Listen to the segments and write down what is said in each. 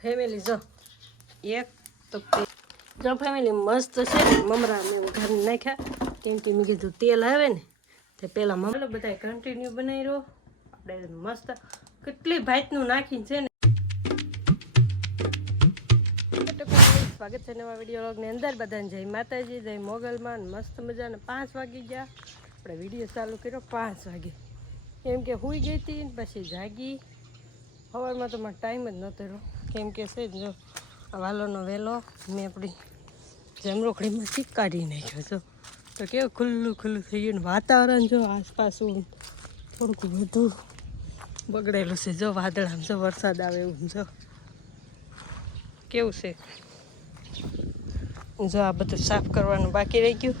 Family જો એક તો જો ફેમિલી મસ્ત છે મમરા મેં ઘરે નાખ્યા કેમ કે મેં કીધું તેલ આવે ને તે પહેલાં મમરા બધા કન્ટિન્યુ બનાવી રહ્યો આપણે મસ્ત કેટલી ભાતનું નાખીને છે ને સ્વાગત છે નવા વિડીયો વ્લોગની અંદર બધાને જય માતાજી જય મોગલમાં મસ્ત મજાને 5 વાગી ગયા આપણે વિડીયો ચાલુ કર્યો 5 વાગે કેમ કે હુઈ ગઈ હતી પછી જાગી સવારમાં તો મારો ટાઈમ જ નહોતો રહ્યો કેમ કે છે જો આ વાલોનો વહેલો મેં આપણી જમરોખડીમાંથી કાઢી નાખ્યો છો તો કેવું ખુલ્લું ખુલ્લું થઈ ગયું વાતાવરણ જો આસપાસ થોડુંક વધુ બગડેલું છે જો વાદળામાં જો વરસાદ આવે એવું જો કેવું છે જો આ બધું સાફ કરવાનું બાકી રહી ગયું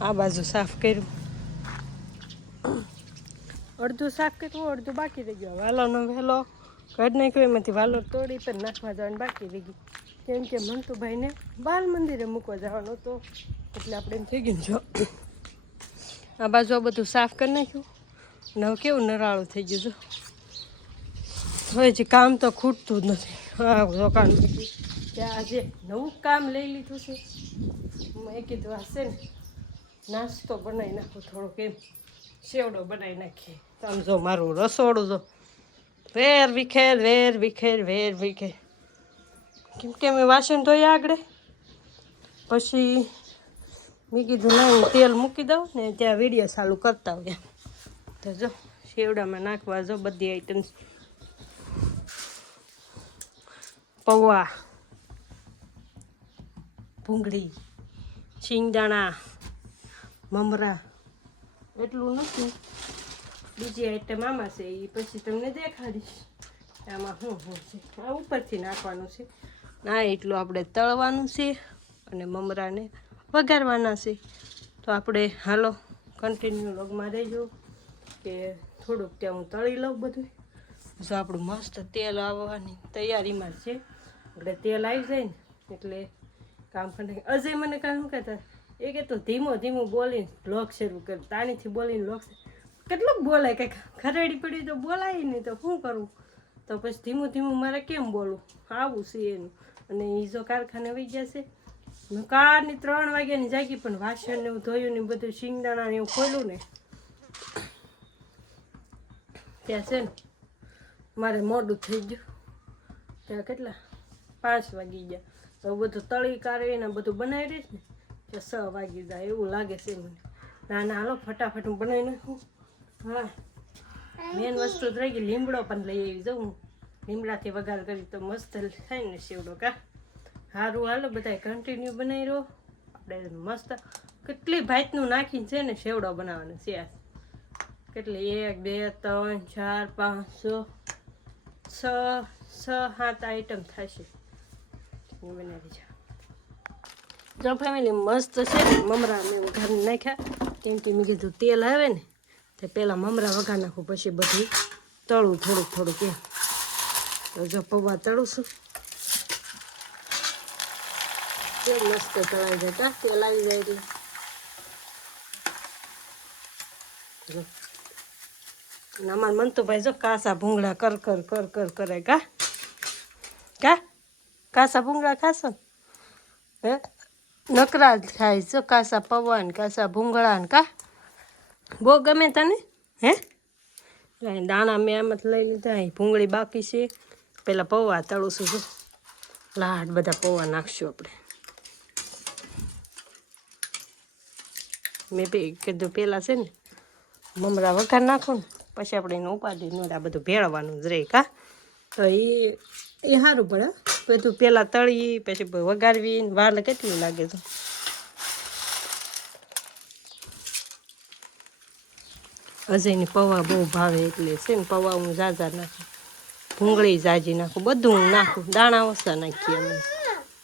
આ બાજુ સાફ કર્યું અડધું સાફ કર્યું અડધું બાકી રહી ગયું વાલોનો વહેલો કાઢી નાખ્યો એમાંથી વાલો તોડી પર નાખવા જવાનું બાકી રહી ગયું કેમ કે મંતુભાઈને બાલ મંદિરે મૂકવા જવાનું હતો એટલે આપણે એમ થઈ ગયું જો આ બાજુ આ બધું સાફ કરી નાખ્યું અને હવે કેવું નરાળું થઈ ગયું જો હવે જે કામ તો ખૂટતું જ નથી હા દુકાન ત્યાં આજે નવું કામ લઈ લીધું છે મેં કીધું હશે ને નાસ્તો બનાવી નાખું થોડોક એમ સેવડો બનાવી નાખીએ તમે જો મારું રસોડું જો વેર વિખેર કેમ કે મેં વાસણ ધોયા આગળ પછી મેં કીધું ના હું તેલ મૂકી દઉં ને ત્યાં વિડીયો ચાલુ કરતા હોય તો જો સેવડામાં નાખવા જો બધી આઈટમ્સ પૌવા ભૂંગળી શિંગદાણા મમરા એટલું નથી બીજી આઈટમ આમાં છે એ પછી તમને દેખાડીશ આમાં શું છે આ ઉપરથી નાખવાનું છે ના એટલું આપણે તળવાનું છે અને મમરાને વઘારવાના છે તો આપણે હાલો કન્ટિન્યુ લોગમાં રહેજો કે થોડુંક ત્યાં હું તળી લઉં બધું જો આપણું મસ્ત તેલ આવવાની તૈયારીમાં છે એટલે તેલ આવી જાય ને એટલે કામ કરી અજય મને કામ કહેતા એ કે તો ધીમો ધીમો બોલીને બ્લોગ શરૂ કર તાણીથી બોલીને બ્લોગ કેટલુંક બોલાય કંઈક ખરેડી પડી તો બોલાય નહીં તો શું કરવું તો પછી ધીમું ધીમું મારે કેમ બોલવું આવું છે એનું અને એ જો કારખાને વહી ગયા છે મેં કારની 3 વાગ્યાની જાગી પણ વાસણ ને એવું ધોયું ને બધું શિંગદાણા ને એવું ખોલ્યું ને ત્યાં છે ને મારે મોડું થઈ ગયું ત્યાં કેટલા 5 વાગી ગયા તો બધું તળી કાઢીને બધું બનાવી દઈશ ને ત્યાં 6 વાગી જાય એવું લાગે છે મને ના ના હાલો ફટાફટ હું બનાવી નાખું હા મેન વસ્તુ જ રહી ગઈ લીમડો પણ લઈ આવી જાઉં લીમડાથી વઘાર કરી તો મસ્ત થાય ને સેવડો કા સારું હાલો બધા કન્ટિન્યુ બનાવી રહ્યો આપણે મસ્ત કેટલી ભાતનું નાખીને છે ને સેવડો બનાવવાનો છે આ કેટલી 1 2 3 4 5 6 7 આઈટમ થશે બનાવી છે જો ફેમિલી મસ્ત છે મમરા મેં ઘરે નાખ્યા કેમ કે મેં કીધું તેલ આવે ને તે પહેલાં મમરા વઘાર નાખું પછી બધું તળું થોડુંક એમ તો જો પૌવા તળું છું તેલ મસ્ત તળાઈ જતા તેલ આવી જાય એટલે જો અમાર મંતુભાઈ જો કાસા ભૂંગળા કર કરે કાસા ભૂંગળા ખાશો હે નકરા જ ખાય છો કાસા પૌવા ને કાસા ભૂંગળા ને કા બહુ ગમે તને હે દાણા મેં આમ જ લઈ લીધા અહીં ભૂંગળી બાકી છે પેલા પૌવા તળું છું જો લાડ બધા પૌવા નાખશું આપણે મેં કીધું પેલા છે ને મમરા વઘાર નાખો ને પછી આપણે એને ઉપાડી ન આ બધું ભેળવાનું જ રહે કા તો એ સારું પડે બધું પહેલાં તળી પછી વઘારવી વાર કેટલી લાગે તો અજયની પૌવા બહુ ભાવે એટલે છે ને પૌવા હું ઝાઝા નાખું ભૂંગળી ઝાજી નાખું બધું હું નાખું દાણા ઓછા નાખીએ અમે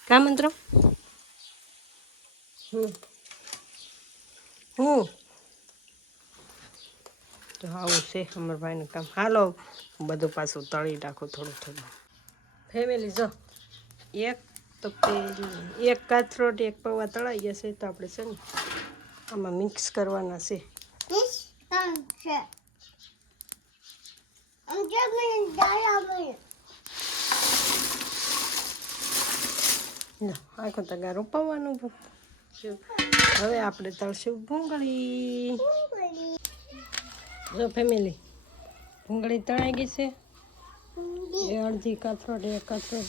કા મંત્રો તો આવું છે અમારા ભાઈનું કામ હાલો બધું પાછું તળી નાખું થોડું ફેમિલી જો એક કાથરોટ એક પૌવા તળાઈ ગયા છે તો આપણે છે ને આમાં મિક્સ કરવાના છે આખો તગારો પવાનું. હવે આપણે તળશું ભૂંગળી. જો ફેમિલી, ભૂંગળી તળાઈ ગઈ છે. એ અડધી કથરોટ એક કથરોટ.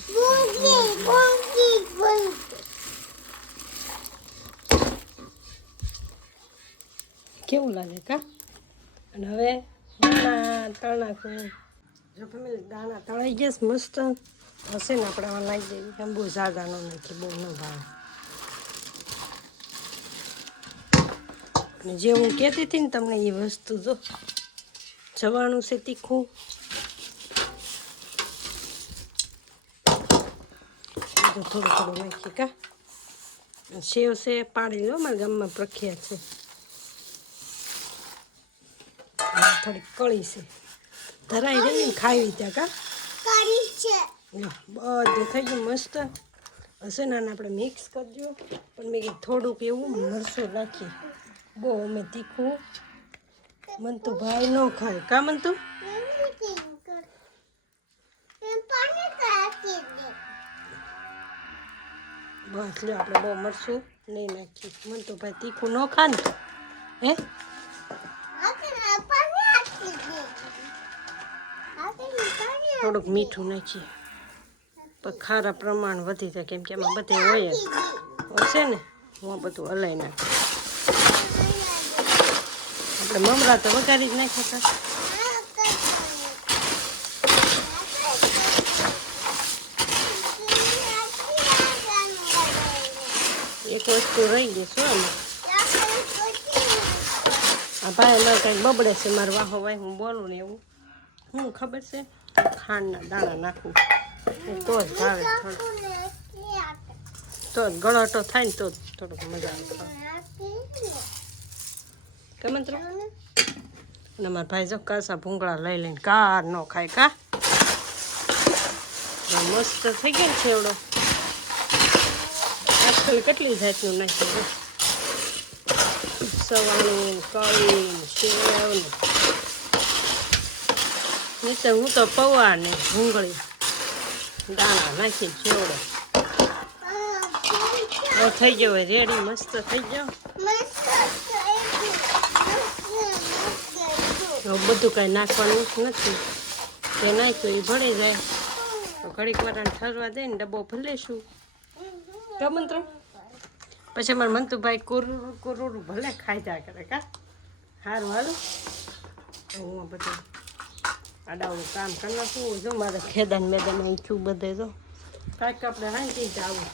કેવું લાગે કા? અને હવે દાણા તળ નાખું. જો ફેમિલી દાણા તળાઈ ગયા મસ્ત હશે ને આપણે આમાં નાખી દઈએ. એમ બહુ ઝાડા ન નાખીએ, બહુ ન ભાવે. અને જે હું કહેતી હતી ને તમને એ વસ્તુ જો જવાનું છે તીખું. થોડું થોડું નાખીએ કા. સેવ છે પાડી લો, મારા ગામમાં પ્રખ્યાત છે. થોડીક કળી છે, ધરાઈ રહી ને ખાવી ત્યાં કા. બધું થઈ ગયું મસ્ત હશે ને. આપણે મિક્સ કરજો. પણ મેં થોડુંક એવું મરચું નાખીએ, બહુ અમે તીખું મનતું ભાઈ ન ખાય કા. મનતું બસ લો, આપણે બહુ મરચું નહીં નાખીએ. મનતું ભાઈ તીખું ન ખા ને હે. થોડુંક મીઠું નાખીએ પણ ખારા પ્રમાણ વધી જાય, કેમ કે એમાં બધે હોય હશે ને. હું બધું હલાવી નાખું. આપણે મમરા તો વઘારી જ નાખ્યા હતા. એક વસ્તુ રહી ગઈ શું આમાં. આ ભાઈ મારે કંઈક બબડે છે, મારે વાહો ભાઈ હું બોલું ને એવું હું ખબર છે. ખાંડના દાણા નાખું તો જ ભાવે. તો જ ગળાટો થાય ને તો જ થોડુંક મજા આવે કેમ મિત્રો. અને મારા ભાઈ જો કાસા ભૂંગળા લઈ લઈને કાર ન ખાય કા. મસ્ત થઈ ગયો ને છેવડો. આજકાલ કેટલી જાતનું નાખ્યું, સવાણી કળી સેવ ને હું તો પૌવા ને ભૂંગળી દાણા નાખી છેવડો. થઈ ગયો હોય રેડી, મસ્ત થઈ ગયો. બધું કાંઈ નાખવાનું નથી, જે નાખ્યું એ ભળી જાય તો ઘડીક વાર ઠરવા દે ને ડબ્બો ભલેશું મંત્ર. પછી અમારે મંતુભાઈ કોરું કોરું ભલે ખાઈ કરે કા. સારું હાલું હું બધું આડાવડું કામ કરી નાખું. જો મારે ખેદાન મેદાન ઊંચું બધે જો કાંઈક આપણે હાંચી જ આવું.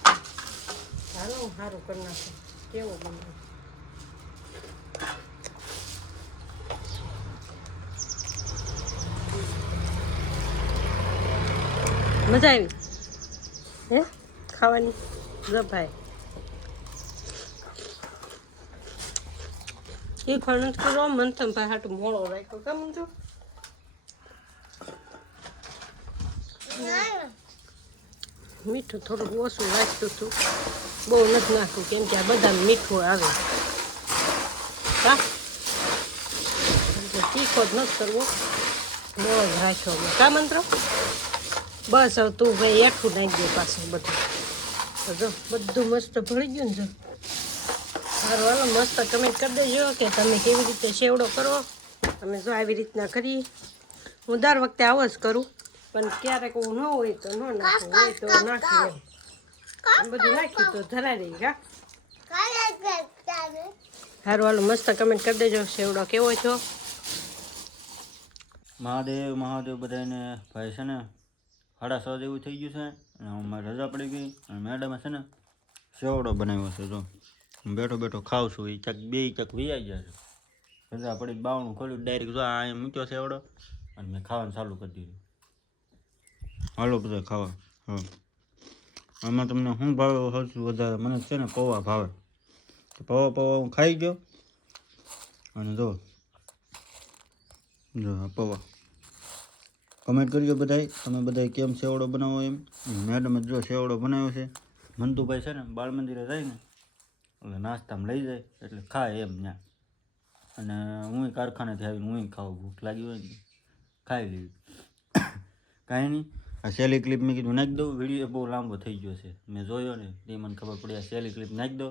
હાલો હું સારું કરી નાખું. કેવું બને મજા આવી હે ખાવાની. જો ભાઈ એ ખણ કરો મંથન ભાઈ હાટું મોળો રાખ્યો કામ જો. મીઠું થોડુંક ઓછું રાખતું હતું, બહુ નથી નાખવું કેમ કે આ બધા મીઠું આવે હા. તીખો જ નથી કરવો, બહુ જ રાખ્યો કા મંત્ર. બસ હવે તું ભાઈ એઠું નાખી દે પાછું બધું. જો બધું મસ્ત ભળી ગયું ને. જો સારું હાલો મસ્ત કમેન્ટ કરી દેજો કે તમે કેવી રીતે સેવડો કરો. તમે જો આવી રીતના કરી. હું દર વખતે આવો જ કરું, પણ ક્યારેક હું ન હોય તો ન નાખું, હોય તો નાખી એમ બધું નાખી તો ધરાઈ રહી કા. સારું હાલો મસ્ત કમેન્ટ કરી દેજો સેવડો કેવો છો. મહાદેવ મહાદેવ બધાને. ભાઈ છે ને 6:30 જેવું થઈ ગયું છે અને અમારે રજા પડી ગઈ અને મેડમે છે ને સેવડો બનાવ્યો છે. જો હું બેઠો બેઠો ખાઉં છું, એ ચક બે ચક વીઆઈ ગયા છે. રજા પડી બાવણું ખોલ્યું ડાયરેક્ટ જો આ મૂક્યો સેવડો અને મેં ખાવાનું ચાલુ કરી દીધું. હાલો બધા ખાવા. હા આમાં તમને શું ભાવે સૌથી વધારે? મને છે ને પૌવા ભાવે. પૌવા હું ખાઈ ગયો. અને જો આ પૌવા કમેન્ટ કરજો બધાય, તમે બધાય કેમ સેવડો બનાવો એમ. મેડમે જો સેવડો બનાવ્યો છે. મંતુભાઈ છે ને બાળ મંદિરે જાય ને એટલે નાસ્તામાં લઈ જાય એટલે ખાય એમ ત્યાં. અને હું કારખાનેથી આવીને હું ખાઉં, ભૂખ લાગી હોય ને ખાઈ લેવી કાંઈ નહીં. આ સહેલી ક્લિપ મેં કીધું નાખી દઉં, વિડીયો બહુ લાંબો થઈ ગયો છે, મેં જોયો ને તે મને ખબર પડી આ સહેલી ક્લિપ નાખી દો.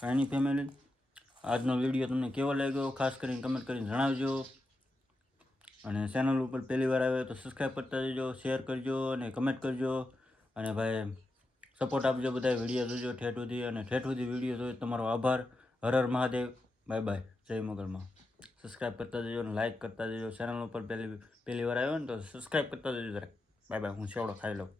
કાંઈ ફેમિલી, આજનો વિડીયો તમને કેવો લાગ્યો ખાસ કરીને કમેન્ટ કરીને જણાવજો. અને ચેનલ ઉપર પહેલી વાર આવે તો સબસ્ક્રાઈબ કરતા જજો, શેર કરજો અને કમેન્ટ કરજો. અને ભાઈ સપોર્ટ આપજો, બધા વિડીયો જોજો ઠેઠ સુધી, અને ઠેઠ સુધી વિડીયો જોયો તમારો આભાર. હર હર મહાદેવ, બાય બાય, જય મોગલમાં. સબસ્ક્રાઈબ કરતા જજો અને લાઇક કરતા જજો. ચેનલ ઉપર પહેલી વાર આવ્યો ને તો સબસ્ક્રાઈબ કરતા જજો જરાક. બાય બાય, હું સેવડો ખાઈ લઉં.